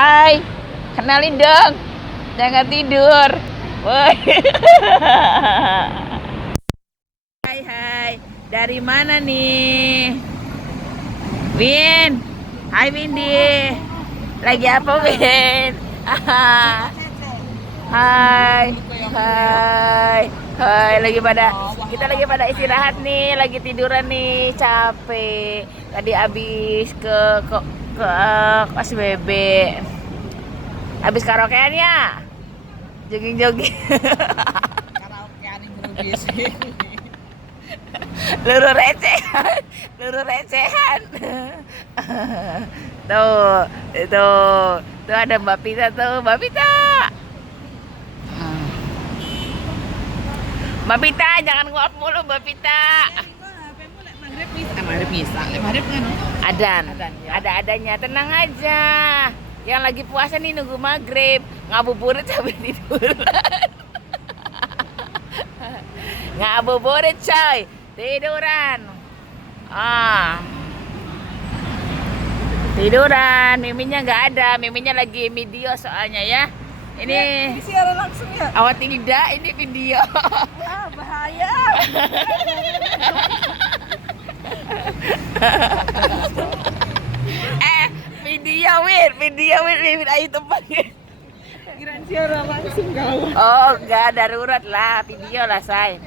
Hai, kenalin dong. Jangan tidur. Woi. Hai. Dari mana nih? Win. Hai Windy. Lagi apa Win? Hai. Hai. Hai, kita lagi pada istirahat nih, lagi tiduran nih, capek. Tadi habis ke SBB. Habis karaokean ya? Jogging-jogging. Karaokean yang grogis. Luru recehan. Luru recehan. Tuh, tuh ada Mbak Pita tuh, Mbak Pita. Mbak Pita, jangan nguap mulu Mbak Pita. Maghrib bisa. Maghrib kan? Adan, ya. ada adanya, tenang aja. Yang lagi puasa nih nunggu maghrib, ngabuburit sampai tiduran. Ngabuburit coy, tiduran. Tiduran, miminya nggak ada, miminya lagi video soalnya ya. Ini siaran langsung ya? Oh tidak, ini video. Bahaya. Video Win, ayo tempatnya. Kirain siaran langsung kau. Oh, enggak darurat lah, video lah, say.